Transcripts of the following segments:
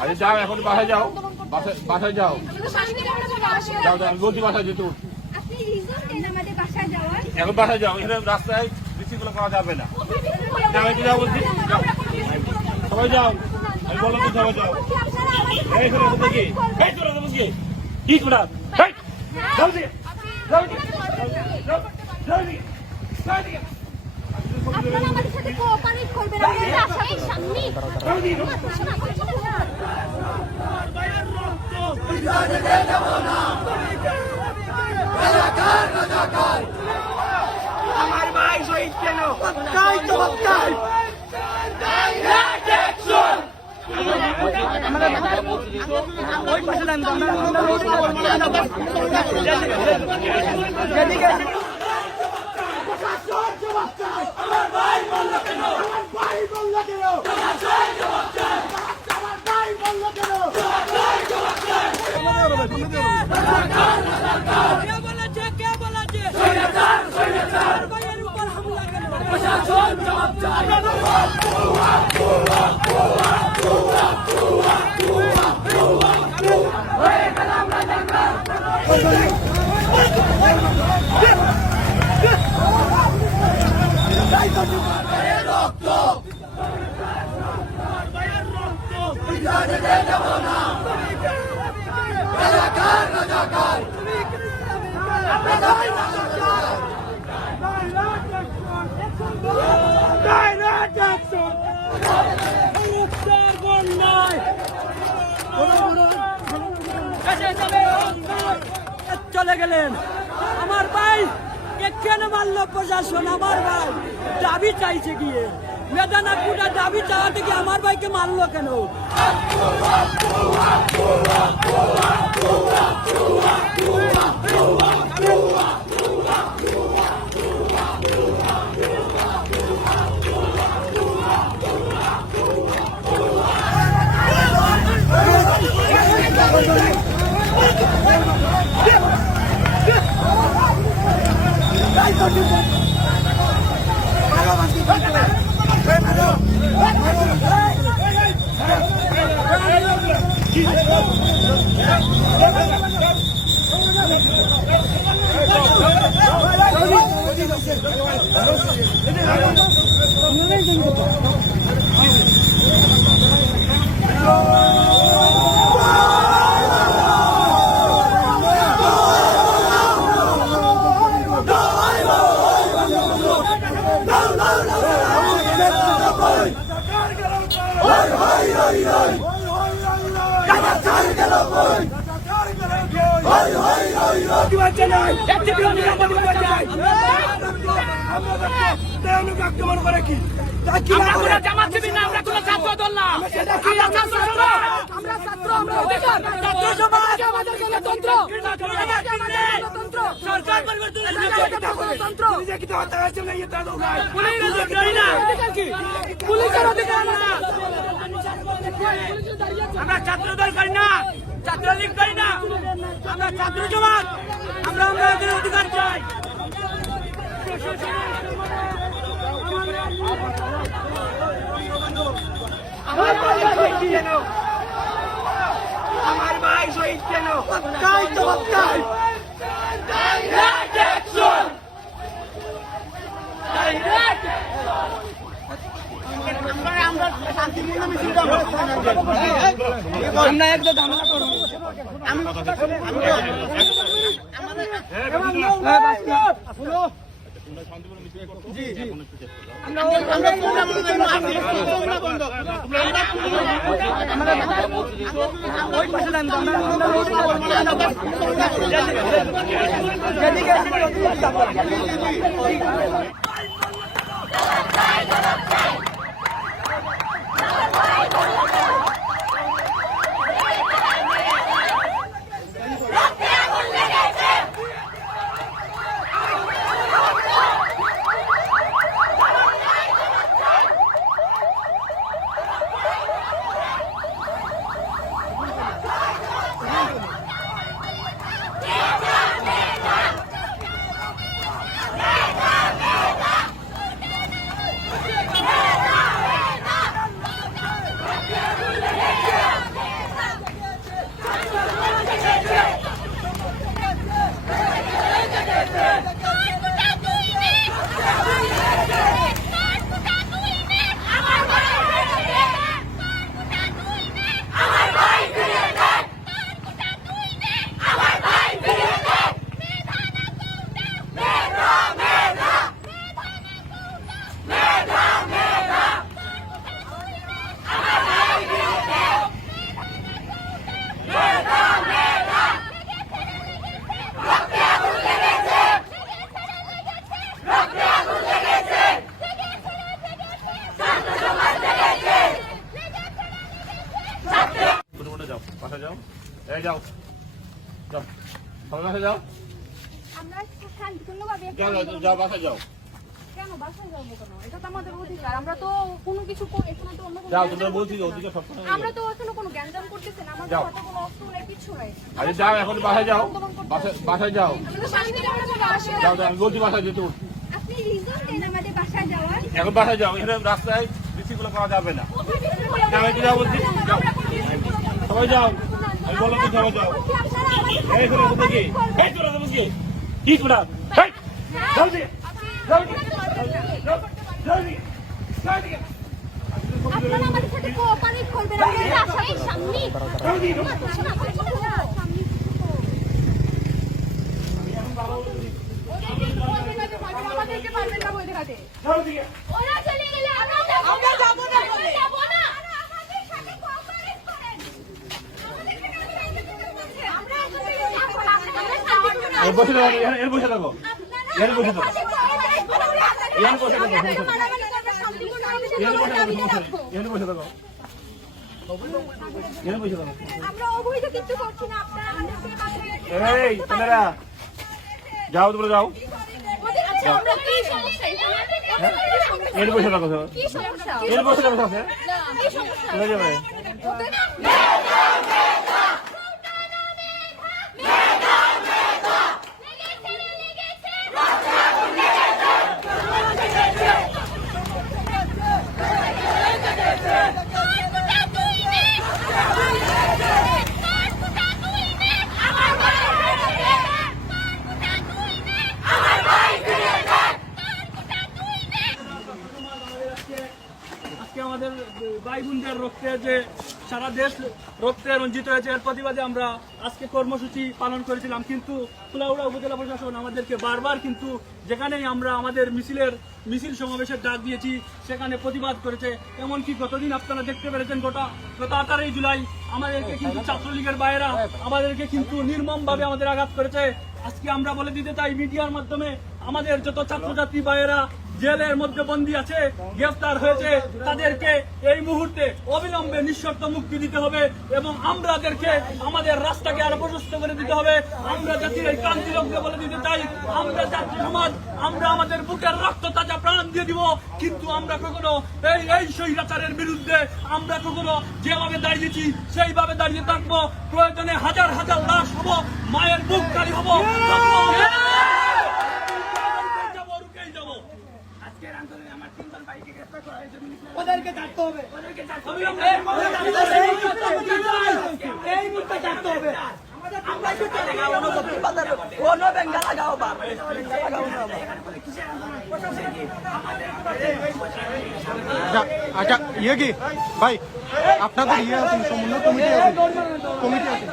আরে যাও, এখন বাসায় যাও, বাসায় যাও, যাও যাও, আমি বলছি বাসায় যেতে। এখন বাসায় যাও, এখানে রাস্তায় বিশৃঙ্খলা করা যাবে না। যাও বলছি, সবাই যাও, আমি বললাম সবাই যাও। কি করা আপনারা আমাদের সাথে কোঅপারেট করবেন, আমাদের আশাই সামনে আমার ভাই শহীদ কেন? কাই তো কাই ওই পাশে দাম আমার ভাই বলল কেন? ভাই বলল কেন? আমার ভাই বলল কেন? কে বলেছে? কে বলেছে? ভাইয়ের উপর হামলা কেন? প্রশাসন জবাব চায়। চলে গেলেন আমার ভাই কেন মারলো প্রশাসন? আমার ভাই দাবি চাইছে গিয়ে মেদানাপুরা দাবি চাওয়াতে কি আমার ভাইকে মারলো কেন? আমরা ছাত্রদল করি না, ছাত্রলীগ করি না, আমরা ছাত্র সমাজ, আমরা আমাদের অধিকার চাই। আমার ভাই শহীদ কেন? আমরা আমরা শান্তিপূর্ণ মিছিল করব। আমরা একদম ঝামেলা করব। যাও বাসায় যাও, এই যাও যাও, সবাই বাসায় যাও, আমরা শান্তিপূর্ণভাবে যাও যাও বাসায় যাও, কেন বাসায় যাবো কেন? এটা তো আমাদের অধিকার। আমরা তো কোনো কিছু এখানে তো অন্য কোনো যাও, গ্যাঞ্জাম তোমরা বলছি করতেছি না। ওদিকে সবসময় আমরা তো এখানে কোনো গ্যাঞ্জাম করতেছি না। আমাদের যাও। হাতে কোনো অস্ত্র নাই, কিছু নাই। আরে যাও, এখন বাসায় যাও, বাসায় যাও, আমরা তো শান্তিপূর্ণভাবে চলে যাও যাও, আমি বলছি বাসায় যেতে। আপনি রিজন দেন আমাদের বাসায় যাওয়ার। এখন বাসায় যাও, এখানে রাস্তায় বিশৃঙ্খলা করা যাবে না। যাও, একটু যাও বলছি, যাও সবাই যাও, আমি বললাম তো সবাই যাও। এই করে কোথায় কি? এই তোরা দেবো কি? কি তোরা? এই, জলদি, জলদি, জলদি, জলদি। আপনারা আমাদের সাথে কোঅপারেট করবেন। আমাদের বাসায় সামনে আমাদেরকে পারবেন না বই দেখাতে। জলদি। ওরা চলে গেলে আমরা যাবো না। আমরা যাবো না। আমাদের সাথে কোঅপারেট করেন। আমরা এই বসে থাকো, এর বসে থাকো, এর বসে থাকো, এর বসে থাকো, এর বসে থাকো, এর বসে থাকো। আমরা অবৈধ কিছু করছি না। আপনারা আমাদেরকে এই তোমরা যাও, তোমরা যাও, আমরা কি সমস্যা? এর বসে থাকো, কি সমস্যা? এর বসে থাকো, আছে কি সমস্যা? চলে যাবে। আজকে আমাদের ভাই বোনদের রক্তে যে সারা দেশ রক্তে রঞ্জিত হয়েছে, এর প্রতিবাদে আমরা আজকে কর্মসূচি পালন করেছিলাম। কিন্তু কুলাউড়া উপজেলা প্রশাসন আমাদেরকে বারবার কিন্তু যেখানেই আমরা আমাদের মিছিল সমাবেশের ডাক দিয়েছি সেখানে প্রতিবাদ করেছে। এমনকি গতদিন আপনারা দেখতে পেরেছেন, গত 18 জুলাই আমাদেরকে কিন্তু ছাত্রলীগের বাইরা আমাদেরকে কিন্তু নির্মমভাবে আমাদের আঘাত করেছে। আজকে আমরা বলে দিতে চাই মিডিয়ার মাধ্যমে, আমাদের যত ছাত্রছাত্রী ভাইয়েরা জেলের মধ্যে বন্দী আছে, গ্রেফতার হয়েছে, তাদেরকে এই মুহূর্তে অবিলম্বে নিঃশর্ত মুক্তি দিতে হবে এবং আমাদেরকে আমাদের রাস্তাকে আরো প্রশস্ত করে দিতে হবে। আমরা জাতির এই ক্রান্তি লগ্নে বলে দিতে চাই, আমরা ছাত্র সমাজ, আমরা আমাদের বুকের রক্ত তাজা প্রাণ দিয়ে দিব, কিন্তু আমরা কখনো এই স্বৈরাচারের বিরুদ্ধে আমরা কখনো যেভাবে দাঁড়িয়েছি সেইভাবে দাঁড়িয়ে থাকবো। প্রয়োজনে হাজার হাজার লাশ হবো, মায়ের বুক খালি হবো, ওদেরকে কাটতে হবে। এই মুহূর্তে কাটতে হবে। আচ্ছা ইয়ে কি ভাই আপনাদের ইয়ে আছে সমন্বয় কমিটি আছে কমিটি আছে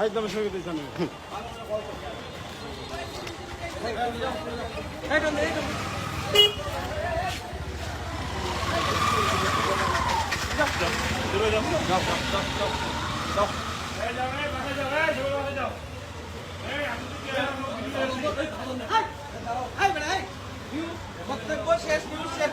একদম সঙ্গে দিয়েছেন বক্তব্য শেষ নিউজ শেষ